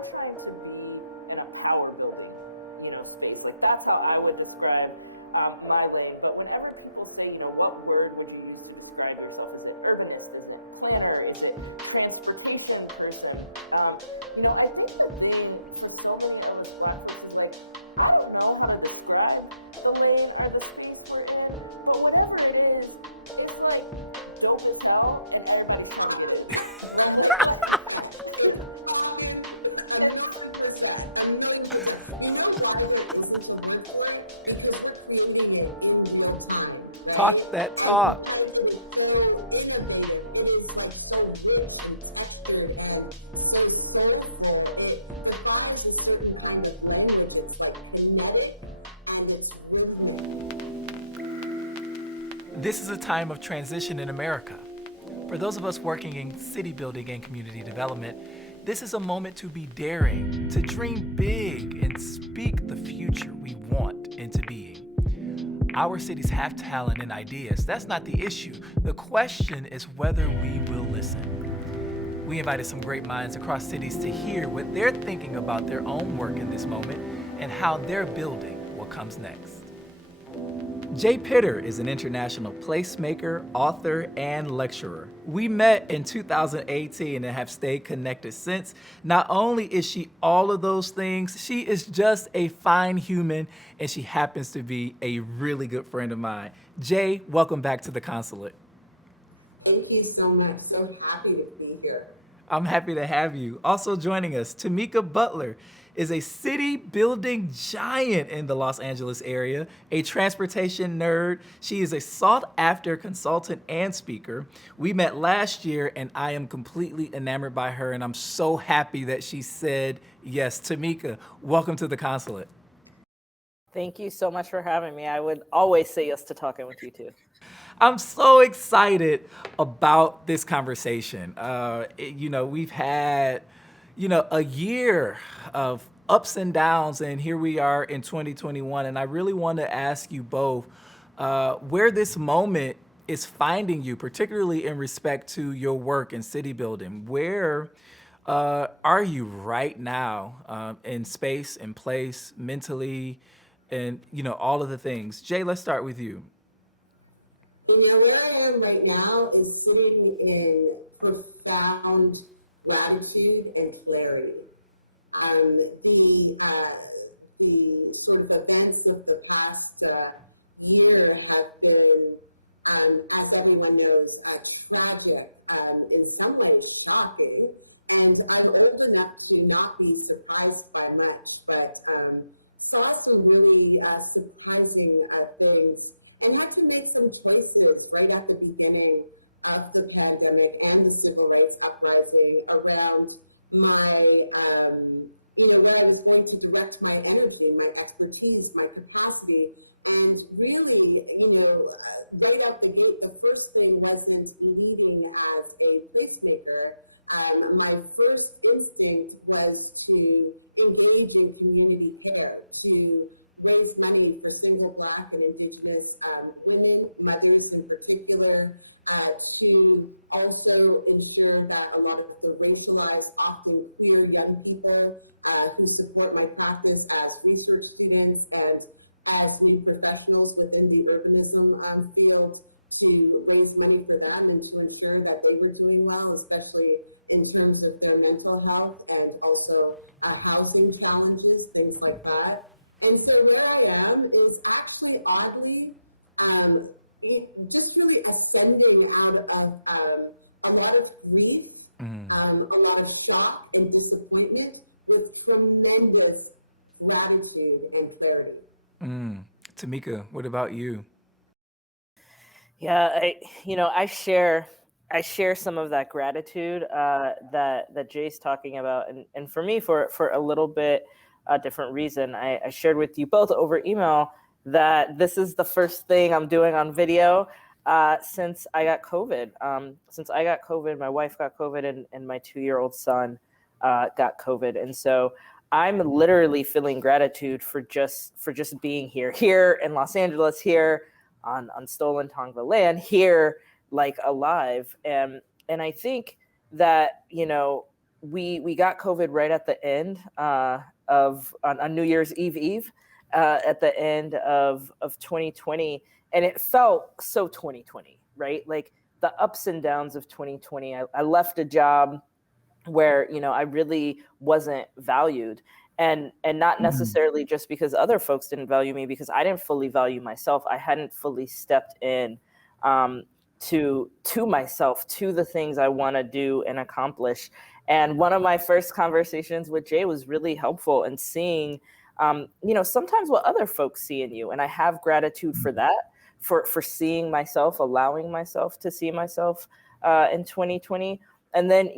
not trying to be in a power building, space. Like that's how I would describe my lane. But whenever people say, what word would you use to describe yourself? Is it urbanist? Is it planner? Is it transportation person? I think the thing for so many of us Black folks is like, I don't know how to describe the lane or the space we're in, but whatever it is, it's like dope as hell, and everybody's telling it is. Talk that talk. It is so innovative. It is like so rich and textured and so soulful. It provides a certain kind of language. It's like kinetic and it's rhythmic. This is a time of transition in America. For those of us working in city building and community development, this is a moment to be daring, to dream big and speak the future we want into being. Our cities have talent and ideas. That's not the issue. The question is whether we will listen. We invited some great minds across cities to hear what they're thinking about their own work in this moment and how they're building what comes next. Jay Pitter is an international placemaker, author, and lecturer. We met in 2018 and have stayed connected since. Not only is she all of those things, she is just a fine human, and she happens to be a really good friend of mine. Jay, welcome back to the Consulate. Thank you so much. So happy to be here. I'm happy to have you. Also joining us, Tamika Butler is a city building giant in the Los Angeles area, a transportation nerd. She is a sought-after consultant and speaker. We met last year, and I am completely enamored by her, and I'm so happy that she said yes. Tamika, welcome to the Consulate. Thank you so much for having me. I would always say yes to talking with you too. I'm so excited about this conversation. We've had a year of ups and downs, and here we are in 2021. And I really want to ask you both where this moment is finding you, particularly in respect to your work in city building. Where are you right now in space and place, mentally, and all of the things? Jay, let's start with you. Where I am right now is sitting in profound gratitude and clarity. The sort of events of the past year have been, as everyone knows, tragic, in some ways shocking, and I'm old enough to not be surprised by much, but saw some really surprising things and had to make some choices right at the beginning of the pandemic and the civil rights uprising around my, where I was going to direct my energy, my expertise, my capacity. And really, right out the gate, the first thing wasn't leading as a placemaker. My first instinct was to engage in community care, to raise money for single Black and Indigenous women, mothers in particular, to also ensure that a lot of the racialized, often queer young people who support my practice as research students and as new professionals within the urbanism field, to raise money for them and to ensure that they were doing well, especially in terms of their mental health and also housing challenges, things like that. And so where I am is actually oddly just really ascending out of a lot of grief, a lot of shock and disappointment with tremendous gratitude and clarity. Tamika, what about you? Yeah, I share some of that gratitude that Jay's talking about, and for me, for a little bit different reason. I shared with you both over email that this is the first thing I'm doing on video since I got COVID. My wife got COVID, and my 2-year-old son got COVID, and so I'm literally feeling gratitude for just being here in Los Angeles, here on stolen Tongva land, here like alive, and I think that we got COVID right at the end on New Year's Eve at the end of 2020, and it felt so 2020, right? Like the ups and downs of 2020. I left a job where I really wasn't valued, and not necessarily just because other folks didn't value me, because I didn't fully value myself. I hadn't fully stepped in to myself, to the things I want to do and accomplish. And one of my first conversations with Jay was really helpful in seeing sometimes what other folks see in you, and I have gratitude for that, for seeing myself, allowing myself to see myself in 2020. And then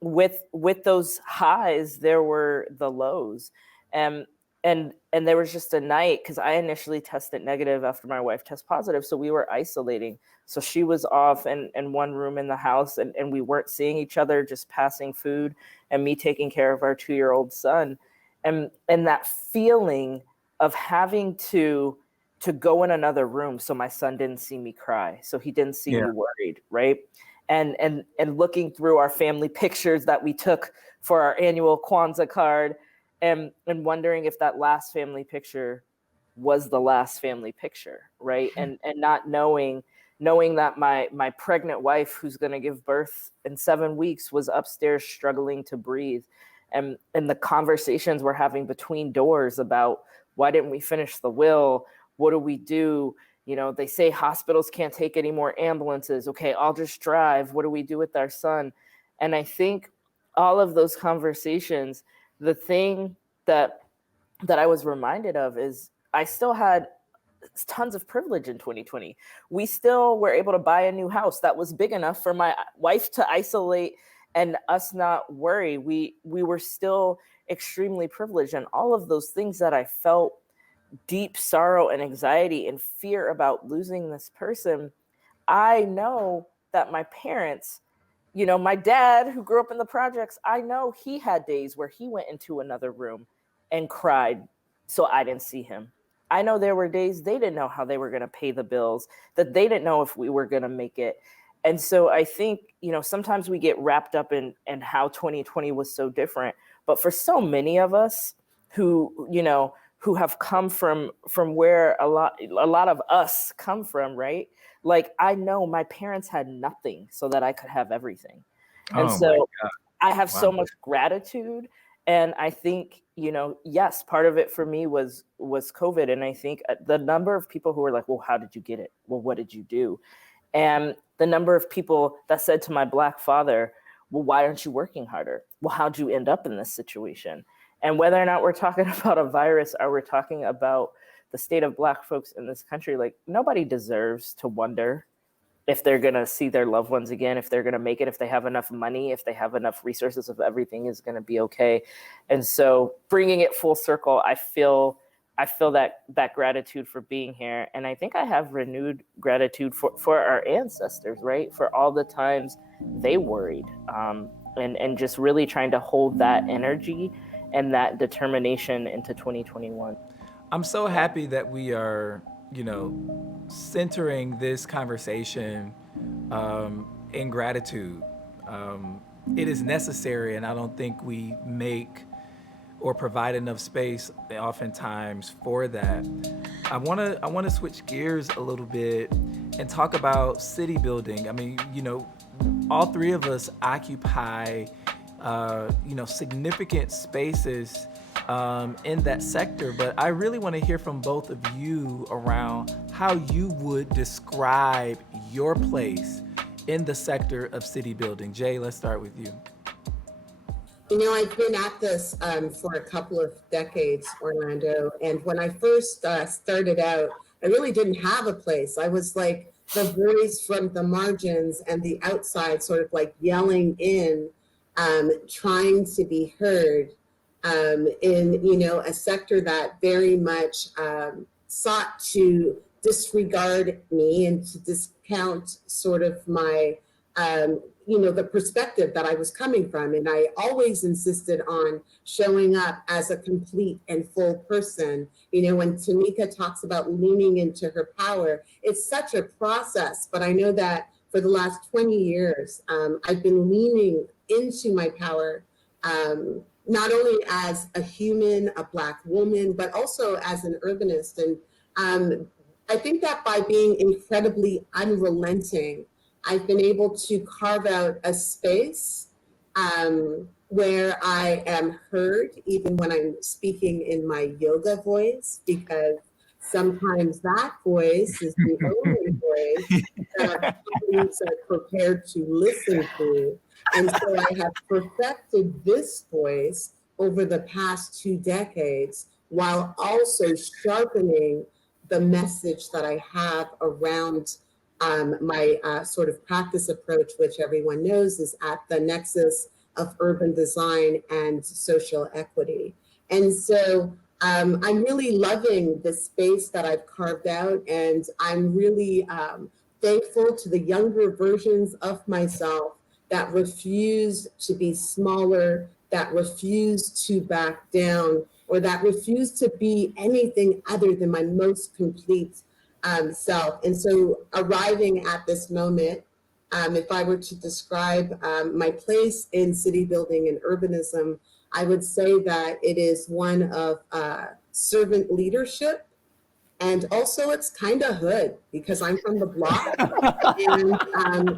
with those highs, there were the lows. And there was just a night, because I initially tested negative after my wife tested positive. So we were isolating. So she was off in one room in the house, and we weren't seeing each other, just passing food, and me taking care of our 2-year-old son. And that feeling of having to go in another room so my son didn't see me cry, so he didn't see me worried, right? And looking through our family pictures that we took for our annual Kwanzaa card, and wondering if that last family picture was the last family picture, right? And not knowing that my pregnant wife, who's going to give birth in 7 weeks, was upstairs struggling to breathe. And the conversations we're having between doors about, why didn't we finish the will? What do we do? They say hospitals can't take any more ambulances. Okay, I'll just drive. What do we do with our son? And I think all of those conversations, the thing that I was reminded of is I still had tons of privilege in 2020. We still were able to buy a new house that was big enough for my wife to isolate and us not worry. We were still extremely privileged, and all of those things that I felt deep sorrow and anxiety and fear about losing this person, I know that my parents, my dad, who grew up in the projects, I know he had days where he went into another room and cried so I didn't see him. I know there were days they didn't know how they were going to pay the bills, that they didn't know if we were going to make it. And so I think, sometimes we get wrapped up in how 2020 was so different. But for so many of us who have come from where a lot of us come from, right? Like, I know my parents had nothing so that I could have everything. And so I have so much gratitude. And I think, yes, part of it for me was COVID. And I think the number of people who were like, well, how did you get it? Well, what did you do? And the number of people that said to my Black father, well, why aren't you working harder? Well, how'd you end up in this situation? And whether or not we're talking about a virus, or we're talking about the state of Black folks in this country, like, nobody deserves to wonder if they're going to see their loved ones again, if they're going to make it, if they have enough money, if they have enough resources, if everything is going to be okay. And so bringing it full circle, I feel that gratitude for being here. And I think I have renewed gratitude for our ancestors, right? For all the times they worried, and just really trying to hold that energy and that determination into 2021. I'm so happy that we are, centering this conversation in gratitude. It is necessary, and I don't think we make or provide enough space oftentimes for that. I want to switch gears a little bit and talk about city building. I mean, all three of us occupy significant spaces in that sector, but I really want to hear from both of you around how you would describe your place in the sector of city building. Jay, let's start with you. I've been at this for a couple of decades, Orlando, and when I first started out, I really didn't have a place. I was like the voice from the margins and the outside, sort of like yelling in, trying to be heard in, a sector that very much sought to disregard me and to discount sort of my the perspective that I was coming from. And I always insisted on showing up as a complete and full person. When Tamika talks about leaning into her power, it's such a process. But I know that for the last 20 years, I've been leaning into my power, not only as a human, a Black woman, but also as an urbanist. And I think that by being incredibly unrelenting, I've been able to carve out a space where I am heard, even when I'm speaking in my yoga voice, because sometimes that voice is the only voice that our companies are prepared to listen to. And so I have perfected this voice over the past 2 decades, while also sharpening the message that I have around my sort of practice approach, which everyone knows is at the nexus of urban design and social equity. And so I'm really loving the space that I've carved out, and I'm really thankful to the younger versions of myself that refuse to be smaller, that refuse to back down, or that refuse to be anything other than my most complete self. And so arriving at this moment, if I were to describe my place in city building and urbanism, I would say that it is one of servant leadership. And also it's kind of hood, because I'm from the block. And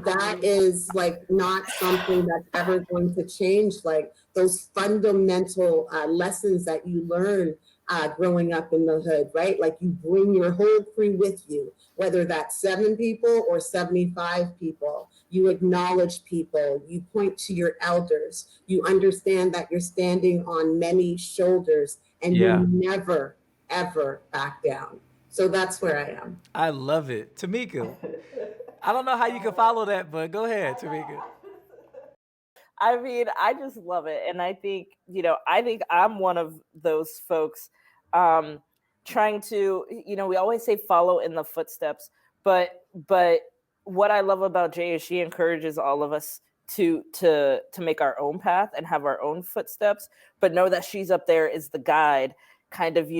that is like not something that's ever going to change, like those fundamental lessons that you learn growing up in the hood, right? Like you bring your whole crew with you, whether that's 7 people or 75 people. You acknowledge people, you point to your elders, you understand that you're standing on many shoulders, and you never, ever back down. So that's where I am. I love it. Tamika, I don't know how you can follow that, but go ahead, Tamika. I mean, I just love it. And I think, I think I'm one of those folks trying to, we always say follow in the footsteps, but what I love about Jay is she encourages all of us to make our own path and have our own footsteps, but know that she's up there is the guide, kind of,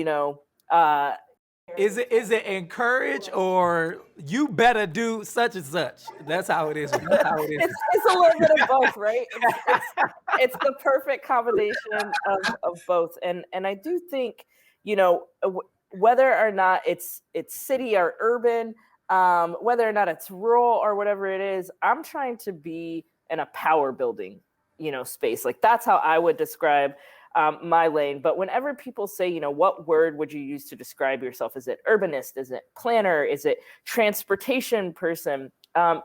Is it encourage, or you better do such and such? That's how it is. That's how it is. It's a little bit of both, right? It's the perfect combination of both. And I do think, whether or not it's city or urban, whether or not it's rural or whatever it is, I'm trying to be in a power building, space. Like that's how I would describe my lane. But whenever people say, what word would you use to describe yourself? Is it urbanist? Is it planner? Is it transportation person? I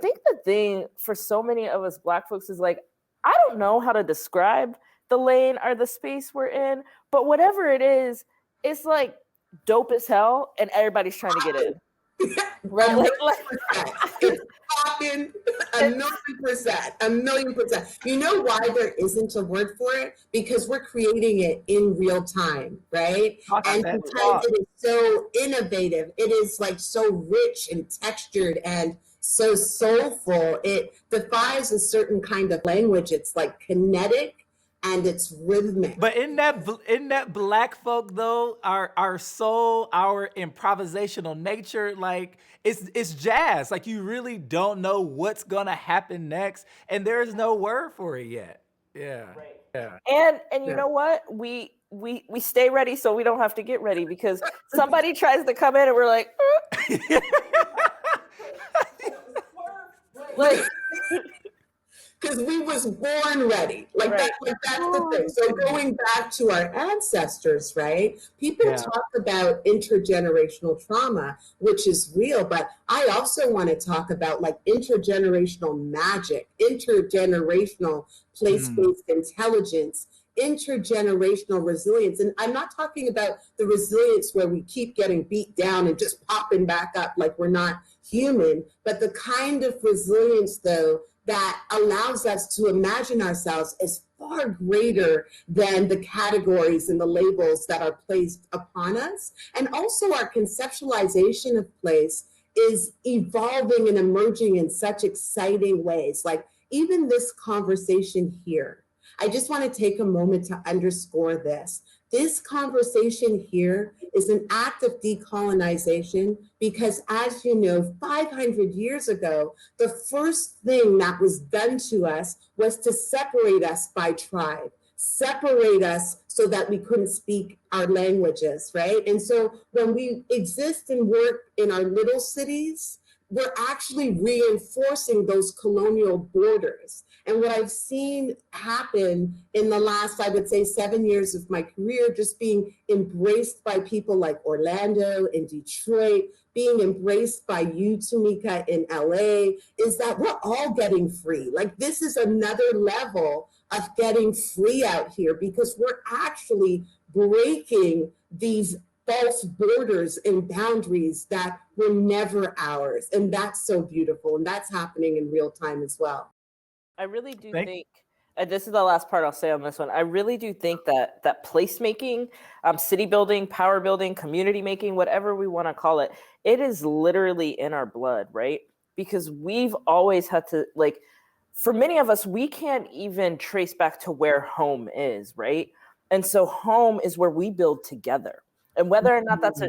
think the thing for so many of us Black folks is like, I don't know how to describe the lane or the space we're in, but whatever it is, it's like dope as hell, and everybody's trying to get in. Right? It's popping a million percent. You know why there isn't a word for it? Because we're creating it in real time, right? And because it is so innovative, it is like so rich and textured and so soulful. It defies a certain kind of language. It's like kinetic and it's rhythmic. But in that Black folk though, our soul, our improvisational nature, like it's jazz. Like you really don't know what's gonna happen next, and there's no word for it yet. Yeah. Right. Yeah. And you know what? We stay ready so we don't have to get ready, because somebody tries to come in and we're like, like, because we was born ready. Like, right. that's the thing. So going back to our ancestors, right? People talk about intergenerational trauma, which is real, but I also want to talk about like intergenerational magic, intergenerational place-based intelligence, intergenerational resilience. And I'm not talking about the resilience where we keep getting beat down and just popping back up like we're not human, but the kind of resilience though that allows us to imagine ourselves as far greater than the categories and the labels that are placed upon us. And also our conceptualization of place is evolving and emerging in such exciting ways. Like even this conversation here, I just want to take a moment to underscore this. This conversation here is an act of decolonization because, as you know, 500 years ago, the first thing that was done to us was to separate us by tribe, separate us so that we couldn't speak our languages, right? And so when we exist and work in our little cities, we're actually reinforcing those colonial borders. And what I've seen happen in the last, I would say, 7 years of my career, just being embraced by people like Orlando and Detroit, being embraced by you, Tamika, in LA, is that we're all getting free. Like, this is another level of getting free out here because we're actually breaking these false borders and boundaries that were never ours. And that's so beautiful. And that's happening in real time as well. I really do think, and this is the last part I'll say on this one, I really do think that placemaking, city building, power building, community making, whatever we want to call it, it is literally in our blood, right? Because we've always had to, like, for many of us, we can't even trace back to where home is, right? And so home is where we build together. And whether or not that's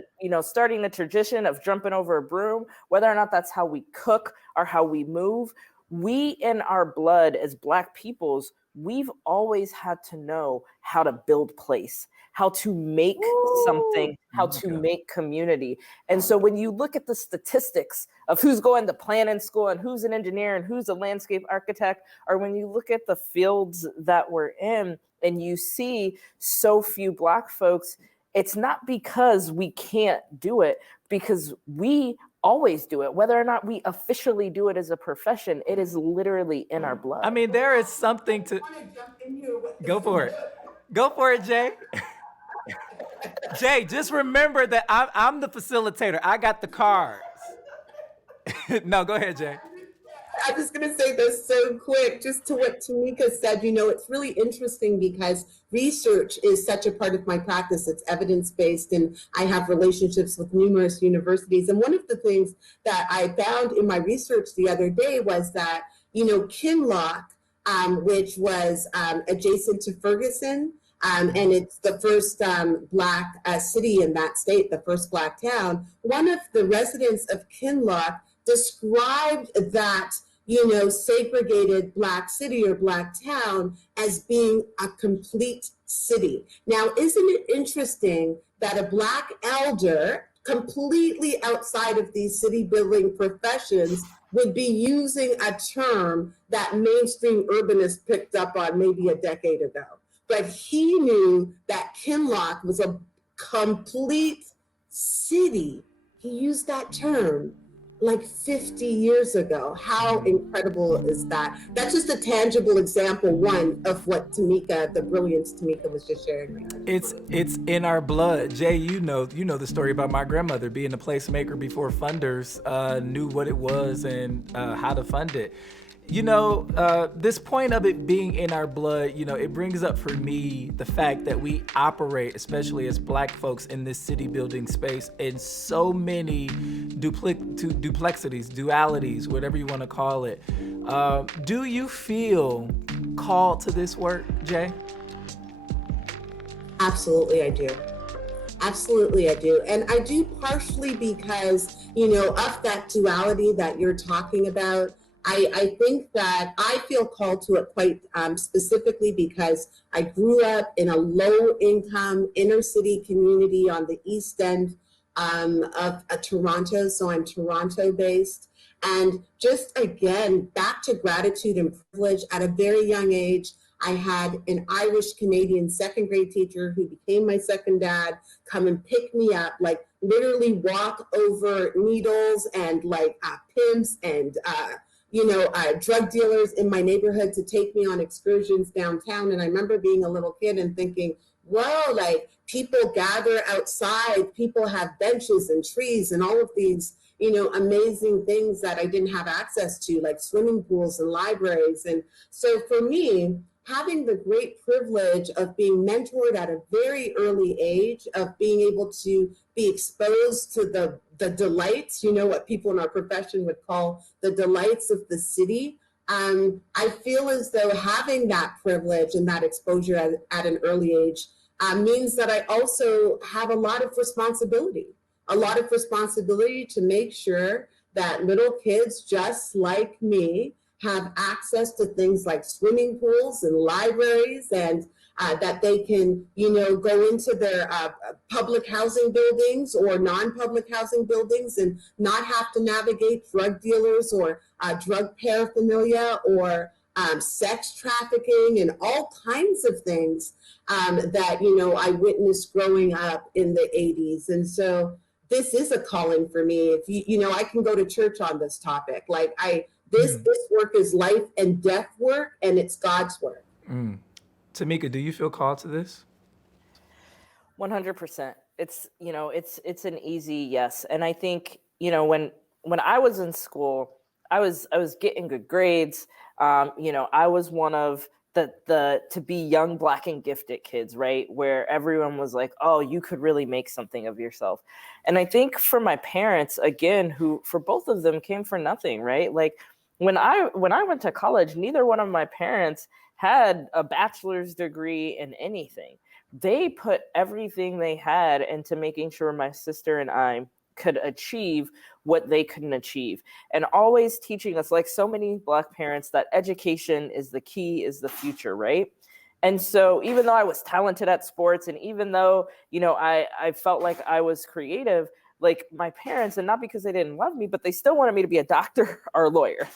starting the tradition of jumping over a broom, whether or not that's how we cook or how we move, we in our blood as Black peoples, we've always had to know how to build place, how to make something, how to make community. And so when you look at the statistics of who's going to planning school and who's an engineer and who's a landscape architect, or when you look at the fields that we're in and you see so few Black folks, it's not because we can't do it, because we always do it. Whether or not we officially do it as a profession, it is literally in our blood. I mean, there is something to... Go for it. Go for it, Jay. Jay, just remember that I'm the facilitator. I got the cards. No, go ahead, Jay. I'm just going to say this so quick, just to what Tamika said. It's really interesting because research is such a part of my practice. It's evidence-based, and I have relationships with numerous universities. And one of the things that I found in my research the other day was that, Kinloch, which was adjacent to Ferguson, and it's the first Black city in that state, the first Black town. One of the residents of Kinloch described that segregated Black city or Black town as being a complete city. Now, isn't it interesting that a Black elder, completely outside of these city building professions, would be using a term that mainstream urbanists picked up on maybe a decade ago? But he knew that Kinloch was a complete city. He used that term like 50 years ago. How incredible is that? That's just a tangible example, one, of what Tamika, the brilliance Tamika was just sharing right now. It's in our blood. Jay, you know the story about my grandmother being a placemaker before funders knew what it was and how to fund it. This point of it being in our blood, it brings up for me the fact that we operate, especially as Black folks in this city building space, in so many duplixities, dualities, whatever you want to call it. Do you feel called to this work, Jay? Absolutely, I do. Absolutely, I do. And I do partially because, of that duality that you're talking about. I think that I feel called to it quite specifically because I grew up in a low-income inner city community on the east end of Toronto, so I'm Toronto-based. And just again, back to gratitude and privilege. At a very young age, I had an Irish-Canadian second grade teacher who became my second dad come and pick me up, like literally walk over needles and like pimps and drug dealers in my neighborhood to take me on excursions downtown. And I remember being a little kid and thinking, whoa, like people gather outside, people have benches and trees and all of these, amazing things that I didn't have access to, like swimming pools and libraries. And so for me, having the great privilege of being mentored at a very early age, of being able to be exposed to the delights, what people in our profession would call the delights of the city. I feel as though having that privilege and that exposure at an early age means that I also have a lot of responsibility to make sure that little kids just like me have access to things like swimming pools and libraries, and that they can, go into their public housing buildings or non-public housing buildings and not have to navigate drug dealers or drug paraphernalia or sex trafficking and all kinds of things that, I witnessed growing up in the 80s. And so this is a calling for me. If I can go to church on this topic. Like this work is life and death work, and it's God's work. Tamika, do you feel called to this? 100%. It's an easy yes. And I think, when I was in school, I was getting good grades. I was one of the to be young, Black, and gifted kids, right? Where everyone was like, oh, you could really make something of yourself. And I think for my parents, again, who for both of them came for nothing, right? Like when I went to college, neither one of my parents had a bachelor's degree in anything. They put everything they had into making sure my sister and I could achieve what they couldn't achieve, and always teaching us, like so many Black parents, that education is the key, is the future, right? And so even though I was talented at sports, and even though, I felt like I was creative, like my parents, and not because they didn't love me, but they still wanted me to be a doctor or a lawyer.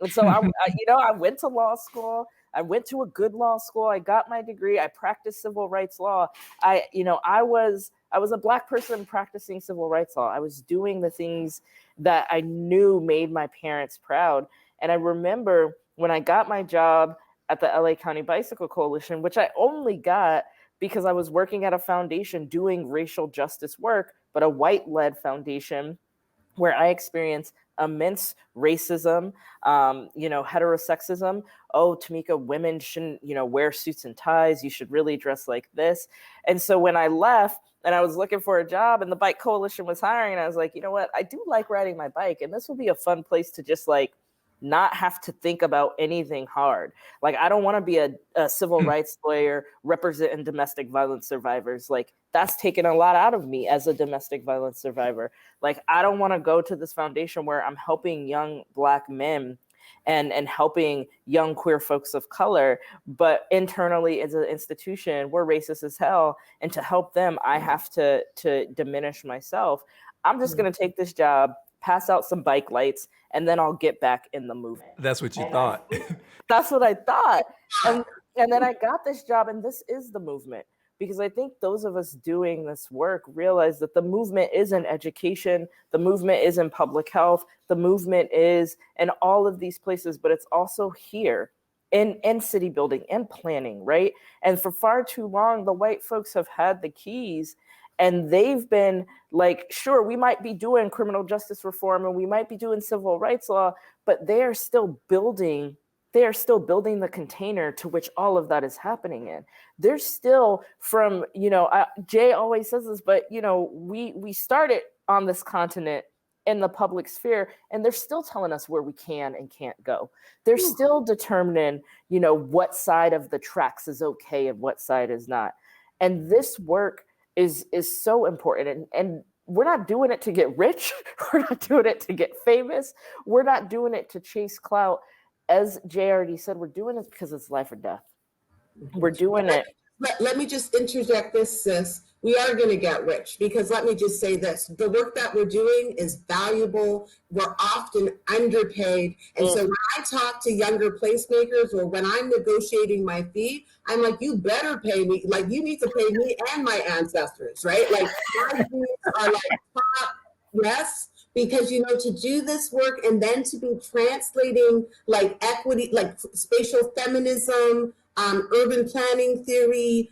And so I went to law school. I went to a good law school. I got my degree. I practiced civil rights law. I was a Black person practicing civil rights law. I was doing the things that I knew made my parents proud. And I remember when I got my job at the LA County Bicycle Coalition, which I only got because I was working at a foundation doing racial justice work, but a white-led foundation where I experienced immense racism, heterosexism. Oh, Tamika, women shouldn't, wear suits and ties. You should really dress like this. And so when I left and I was looking for a job and the Bike Coalition was hiring, and I was like, you know what? I do like riding my bike, and this will be a fun place to just not have to think about anything hard. Like, I don't want to be a civil rights lawyer representing domestic violence survivors. Like, that's taken a lot out of me as a domestic violence survivor. Like, I don't want to go to this foundation where I'm helping young Black men and helping young queer folks of color, but internally as an institution, we're racist as hell. And to help them, I have to diminish myself. I'm just going to take this job, pass out some bike lights, and then I'll get back in the movement. That's what you thought. That's what I thought. And then I got this job, and this is the movement. Because I think those of us doing this work realize that the movement is in education, the movement is in public health, the movement is in all of these places, but it's also here in city building and planning, right? And for far too long, the white folks have had the keys. And they've been like, sure, we might be doing criminal justice reform and we might be doing civil rights law, but they are still building the container to which all of that is happening in. They're still from, Jay always says this, but, we started on this continent in the public sphere, and they're still telling us where we can and can't go. They're still determining, what side of the tracks is okay and what side is not. And this work is so important. And we're not doing it to get rich. We're not doing it to get famous. We're not doing it to chase clout. As Jay already said, we're doing it because it's life or death. We're doing it. Let me just interject this, sis. We are going to get rich, because let me just say this. The work that we're doing is valuable. We're often underpaid. And so when I talk to younger placemakers, or when I'm negotiating my fee, I'm like, you better pay me. Like, you need to pay me and my ancestors, right? Like, my fees are like top, yes. Because, to do this work and then to be translating like equity, like spatial feminism, urban planning theory,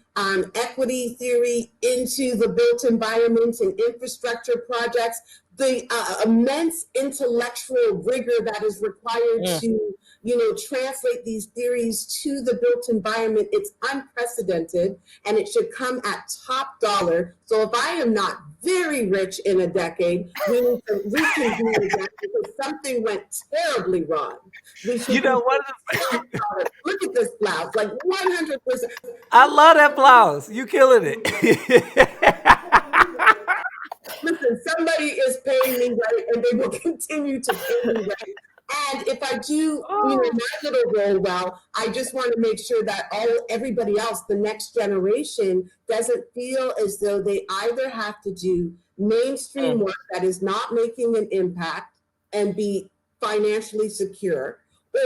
equity theory into the built environment and infrastructure projects, the immense intellectual rigor that is required to translate these theories to the built environment, it's unprecedented and it should come at top dollar. So if I am not very rich in a decade, we need to reconvene again because something went terribly wrong. We should be What? look at this blouse, like 100%. I love that blouse. You killing it. Listen, somebody is paying me right, and they will continue to pay me right. And if I do, my little role well, I just want to make sure that everybody else, the next generation, doesn't feel as though they either have to do mainstream work that is not making an impact and be financially secure,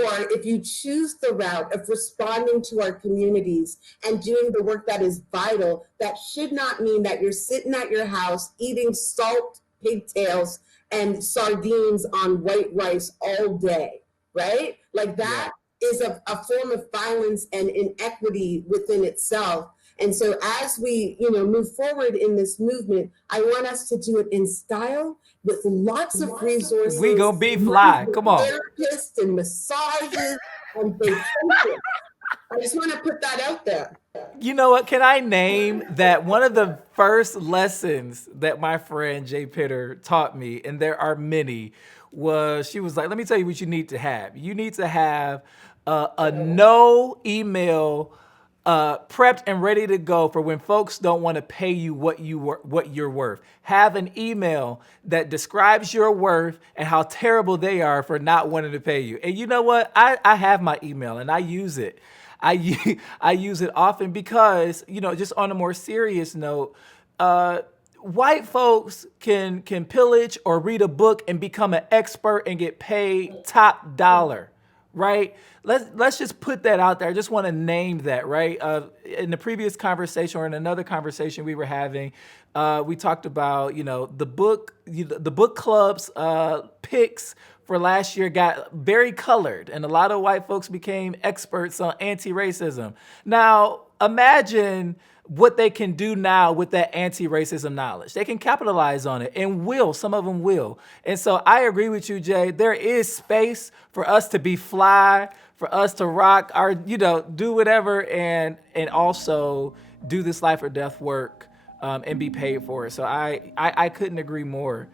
or if you choose the route of responding to our communities and doing the work that is vital, that should not mean that you're sitting at your house eating salt pigtails and sardines on white rice all day, right? Like that is a form of violence and inequity within itself. And so as we, move forward in this movement, I want us to do it in style with lots of resources. We gonna be fly. Come on. Therapists and massages and vacation. I just want to put that out there. You know what? Can I name that one of the first lessons that my friend Jay Pitter taught me, and there are many, was she was like, let me tell you what you need to have. You need to have a no email prepped and ready to go for when folks don't want to pay you what you're worth. Have an email that describes your worth and how terrible they are for not wanting to pay you. And you know what? I have my email and I use it. I use it often because, just on a more serious note, white folks can pillage or read a book and become an expert and get paid top dollar, right? Let's just put that out there. I just want to name that, right? In the previous conversation or in another conversation we were having, we talked about, the book club's picks for last year got very colored, and a lot of white folks became experts on anti-racism. Now, imagine what they can do now with that anti-racism knowledge. They can capitalize on it and some of them will. And so I agree with you, Jay. There is space for us to be fly, for us to rock our, do whatever and also do this life or death work and be paid for it. So I couldn't agree more.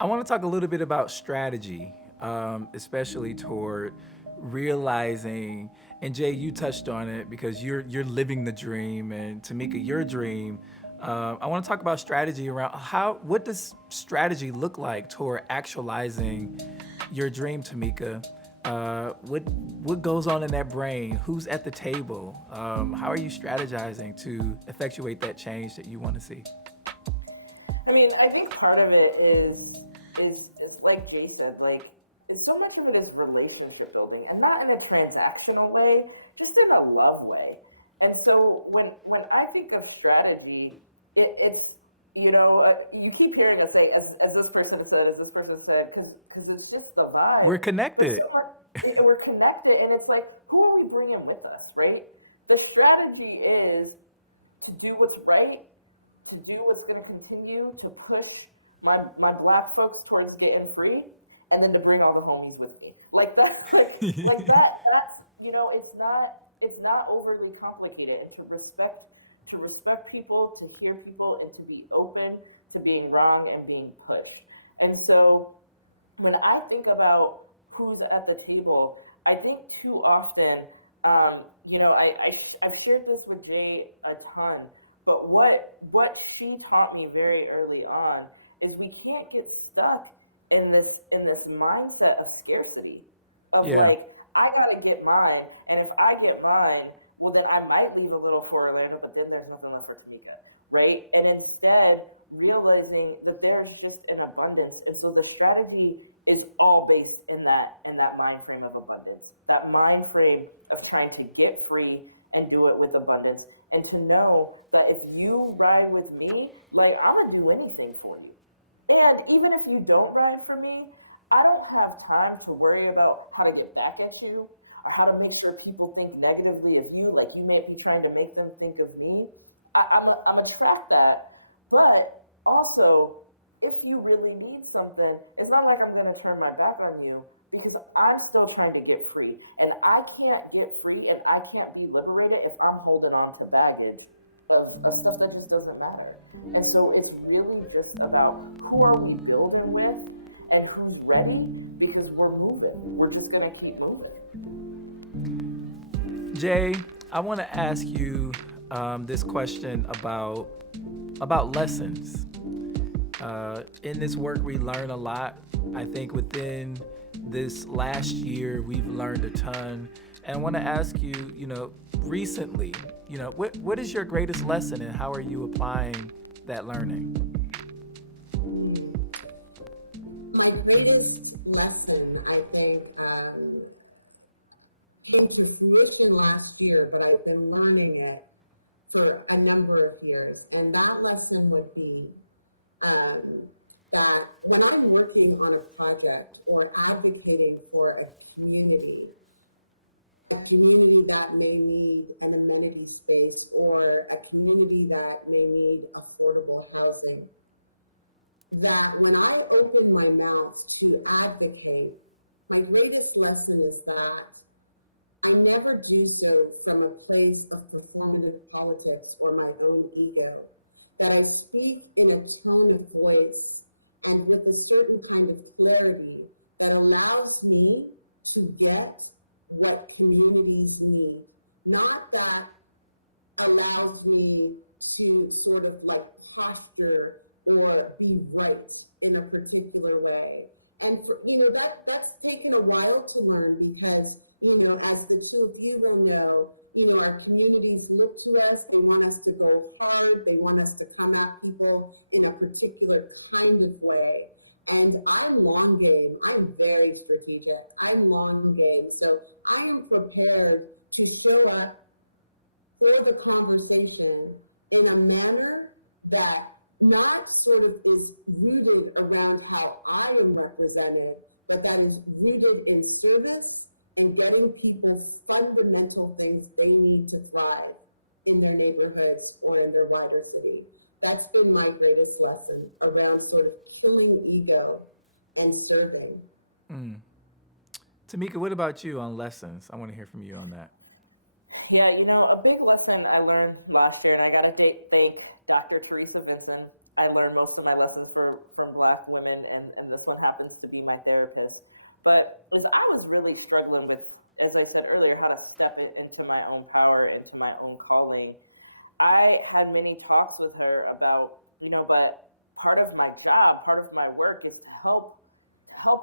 I want to talk a little bit about strategy, especially toward realizing, and Jay, you touched on it because you're living the dream, and Tamika, your dream. I want to talk about strategy around what does strategy look like toward actualizing your dream, Tamika? What goes on in that brain? Who's at the table? How are you strategizing to effectuate that change that you want to see? I mean, I think part of it is like Jay said, like so much of it is relationship building, and not in a transactional way, just in a love way. And so when I think of strategy, it's you keep hearing us like as this person said, because it's just the vibe. We're connected. We're connected, and it's like, who are we bringing with us, right? The strategy is to do what's right, to do what's going to continue to push my black folks towards getting free, and then to bring all the homies with me. Like that's that's it's not overly complicated, and to respect people, to hear people, and to be open to being wrong and being pushed. And so when I think about who's at the table, I think too often, I've shared this with Jay a ton, but what she taught me very early on is we can't get stuck in this mindset of scarcity. Like, I gotta get mine, and if I get mine, well then I might leave a little for Orlando, but then there's nothing left for Tamika, right? And instead realizing that there's just an abundance, and so the strategy is all based in that mind frame of abundance, that mind frame of trying to get free and do it with abundance, and to know that if you ride with me, like, I'm gonna do anything for you. And even if you don't ride for me, I don't have time to worry about how to get back at you or how to make sure people think negatively of you, like you may be trying to make them think of me. I'm gonna track that, but also, if you really need something, it's not like I'm gonna turn my back on you, because I'm still trying to get free. And I can't get free and I can't be liberated if I'm holding on to baggage of stuff that just doesn't matter. And so it's really just about who are we building with and who's ready, because we're moving. We're just going to keep moving. Jay, I want to ask you this question about lessons. In this work, we learn a lot. I think within this last year, we've learned a ton. And I want to ask you, recently, what is your greatest lesson and how are you applying that learning? My greatest lesson, I think, came to fruition last year, but I've been learning it for a number of years. And that lesson would be that when I'm working on a project or advocating for a community that may need an amenity space or a community that may need affordable housing, that when I open my mouth to advocate, my greatest lesson is that I never do so from a place of performative politics or my own ego, that I speak in a tone of voice and with a certain kind of clarity that allows me to get what communities need, not that allows me to sort of like posture or be right in a particular way. And for, that's taken a while to learn because, as the two of you will know, our communities look to us, they want us to go hard, they want us to come at people in a particular kind of way. And I'm long game, I'm very strategic, I'm long game, so I am prepared to show up for the conversation in a manner that not sort of is rooted around how I am represented, but that is rooted in service and getting people fundamental things they need to thrive in their neighborhoods or in their wider city. That's been my greatest lesson around sort of killing ego and serving. Tamika, what about you on lessons? I want to hear from you on that. Yeah, a big lesson I learned last year, and I got to thank Dr. Teresa Vincent. I learned most of my lessons from Black women, and this one happens to be my therapist. But as I was really struggling with, as I said earlier, how to step into my own power, into my own calling, I had many talks with her about, but part of my job, part of my work is to help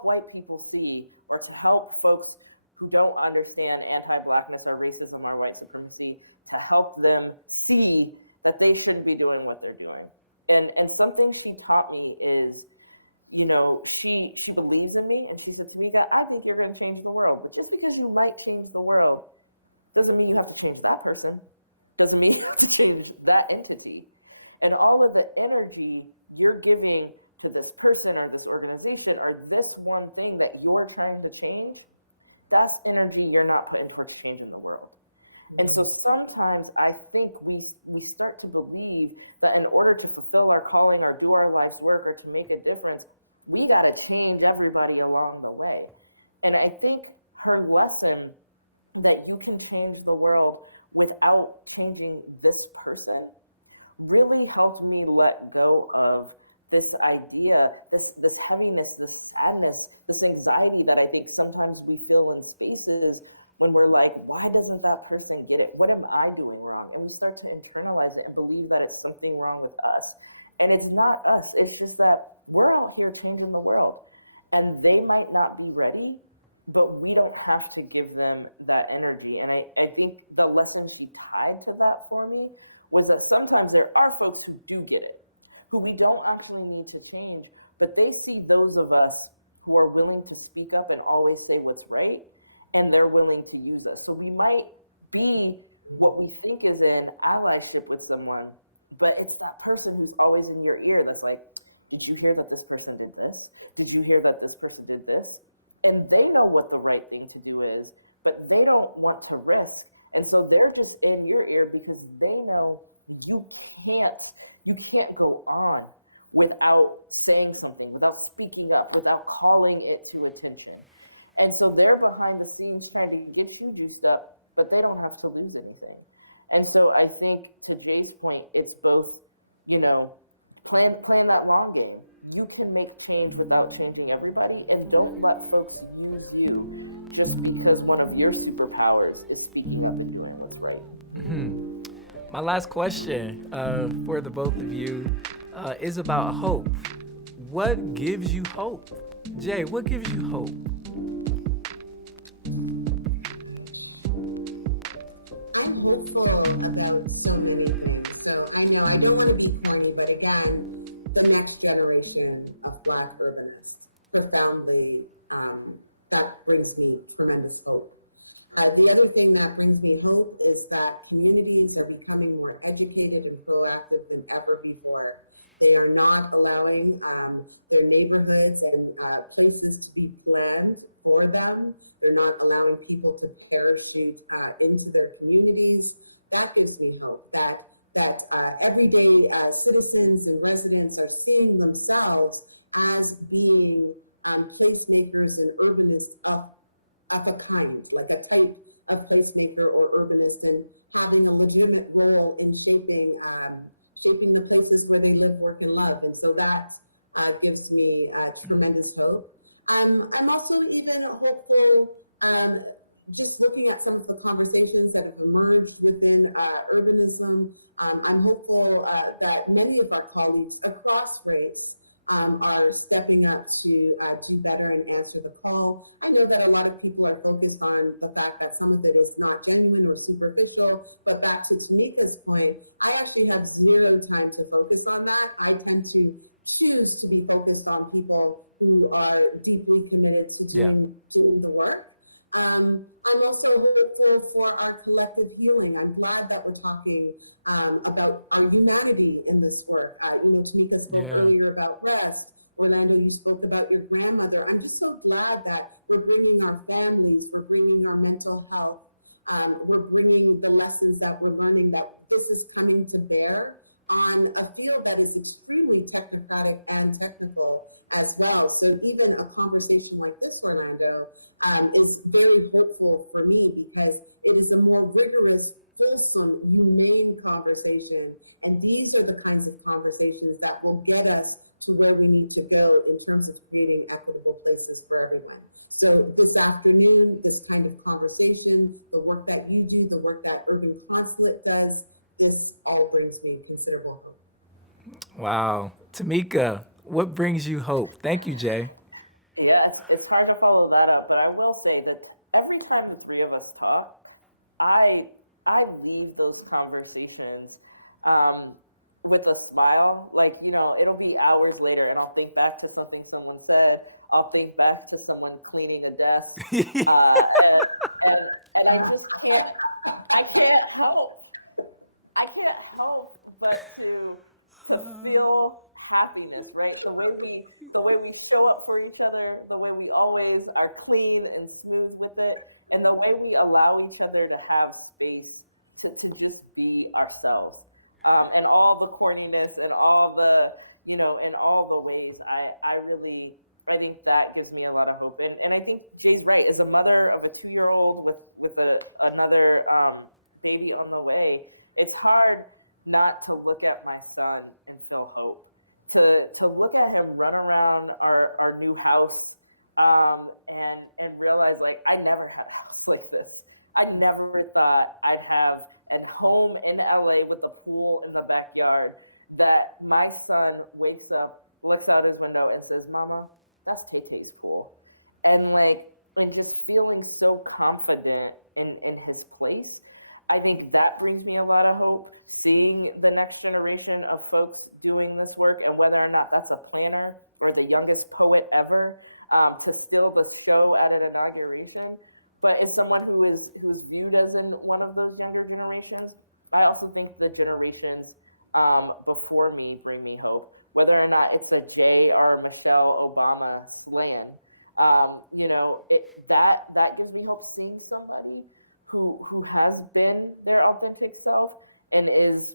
white people see, or to help folks who don't understand anti-Blackness or racism or white supremacy, to help them see that they shouldn't be doing what they're doing. And something she taught me is, she believes in me, and she said to me that I think you're going to change the world. But just because you might change the world doesn't mean you have to change that person. Doesn't mean you have to change that entity. And all of the energy you're giving to this person or this organization or this one thing that you're trying to change, that's energy you're not putting towards changing the world. And so sometimes I think we start to believe that in order to fulfill our calling or do our life's work or to make a difference, we got to change everybody along the way. And I think her lesson that you can change the world without changing this person really helped me let go of this idea, this heaviness, this sadness, this anxiety that I think sometimes we feel in spaces when we're like, why doesn't that person get it? What am I doing wrong? And we start to internalize it and believe that it's something wrong with us. And it's not us. It's just that we're out here changing the world. And they might not be ready, but we don't have to give them that energy. And I think the lesson she tied to that for me was that sometimes there are folks who do get it, who we don't actually need to change, but they see those of us who are willing to speak up and always say what's right, and they're willing to use us. So we might be what we think is in allyship with someone, but it's that person who's always in your ear that's like, did you hear that this person did this? Did you hear that this person did this? And they know what the right thing to do is, but they don't want to risk. And so they're just in your ear because they know you can't go on without saying something, without speaking up, without calling it to attention. And so they're behind the scenes trying to get you juiced up, but they don't have to lose anything. And so I think, to Jay's point, it's both, you know, playing that long game. You can make change without changing everybody, and don't let folks use you just because one of your superpowers is speaking up and doing what's right. My last question for the both of you is about hope. What gives you hope? Jay, what gives you hope? I'm hopeful about so many things. So I know I don't want to be funny, but again, the next generation of Black urbanists profoundly, that brings me tremendous hope. The other thing that brings me hope is that communities are becoming more educated and proactive than ever before. They are not allowing their neighborhoods and places to be planned for them. They're not allowing people to parachute into their communities. That gives me hope that everyday citizens and residents are seeing themselves as being placemakers and urbanists of a kind, like a type of placemaker or urbanist, and having a legitimate role in shaping the places where they live, work, and love. And so that gives me tremendous hope. I'm also even hopeful, just looking at some of the conversations that have emerged within urbanism. I'm hopeful that many of our colleagues across race are stepping up to do better and answer the call. I know that a lot of people are focused on the fact that some of it is not genuine or superficial, but back to Tamika's point, I actually have zero time to focus on that. I tend to choose to be focused on people who are deeply committed to doing the work. I'm also hopeful for our collective healing. I'm glad that we're talking about our humanity in this work. Tamika spoke earlier about rest, Orlando, you spoke about your grandmother. I'm just so glad that we're bringing our families, we're bringing our mental health, we're bringing the lessons that we're learning, that this is coming to bear on a field that is extremely technocratic and technical as well. So even a conversation like this, Orlando, is very hopeful for me, because it is a more rigorous, wholesome, humane conversation. And these are the kinds of conversations that will get us to where we need to go in terms of creating equitable places for everyone. So this afternoon, this kind of conversation, the work that you do, the work that Urban Consulate does, this all brings me considerable hope. Wow. Tamika, what brings you hope? Thank you, Jay. Yeah, it's hard to follow that up, but I will say that every time the three of us talk, I lead those conversations with a smile. Like, it'll be hours later, and I'll think back to something someone said. I'll think back to someone cleaning a desk, and I can't help but to feel happiness, right? The way we show up for each other, the way we always are clean and smooth with it, and the way we allow each other to have space to just be ourselves, and all the corniness and all the in all the ways. I think that gives me a lot of hope, and I think Jay's right. As a mother of a 2-year-old with another baby on the way, it's hard not to look at my son and feel hope. To look at him run around our new house, and realize, like, I never had a house like this. I never thought I'd have a home in LA with a pool in the backyard, that my son wakes up, looks out his window, and says, "Mama, that's Tay-Tay's pool." And just feeling so confident in his place. I think that brings me a lot of hope. Seeing the next generation of folks doing this work, and whether or not that's a planner or the youngest poet ever, to steal the show at an inauguration, but it's someone who's viewed as in one of those younger generations. I also think the generations before me bring me hope, whether or not it's a Jay or a Michelle Obama slam. That gives me hope, seeing somebody who has been their authentic self and is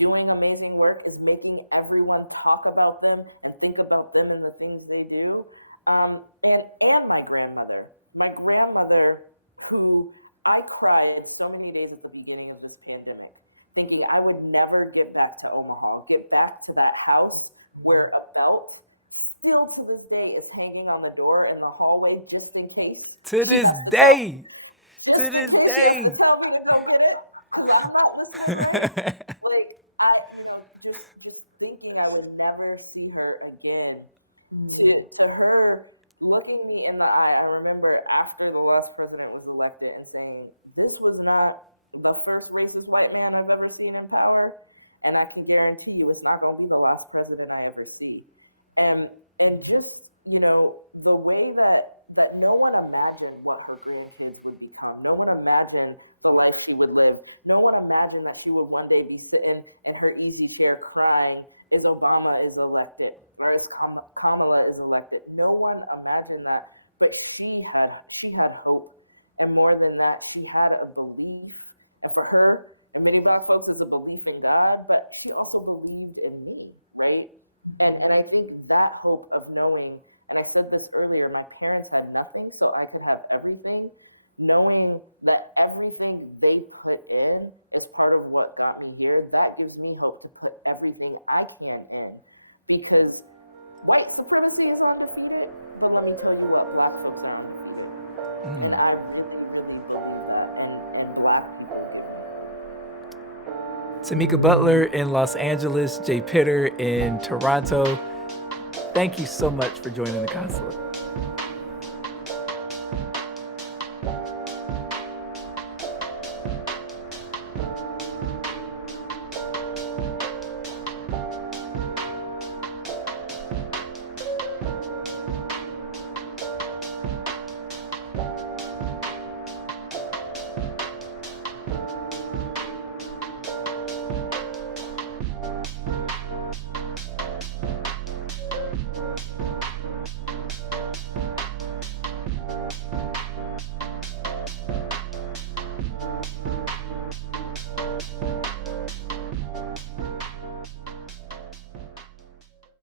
doing amazing work, is making everyone talk about them and think about them and the things they do. And my grandmother. My grandmother, who I cried so many days at the beginning of this pandemic, thinking I would never get back to Omaha, get back to that house where a belt still to this day is hanging on the door in the hallway just in case. To this day. Just To in this case day. you have to tell me to go get it, because I'm not listening to it. Like, just thinking I would never see her again. To her looking me in the eye, I remember after the last president was elected and saying, this was not the first racist white man I've ever seen in power, and I can guarantee you it's not going to be the last president I ever see. And just, the way that no one imagined what her grandkids would become. No one imagined the life she would live. No one imagined that she would one day be sitting in her easy chair crying as Obama is elected, or as Kamala is elected. No one imagined that, but she had hope. And more than that, she had a belief. And for her, and many Black folks, it's a belief in God, but she also believed in me, right? And I think that hope of knowing, and I said this earlier, my parents had nothing, so I could have everything. Knowing that everything they put in is part of what got me here, that gives me hope to put everything I can in. Because white supremacy is undefeated, but let me tell you what, Black folks are undefeated. And I really, really believe that, and Black people. Tamika Butler in Los Angeles, Jay Pitter in Toronto. Thank you so much for joining the Consulate.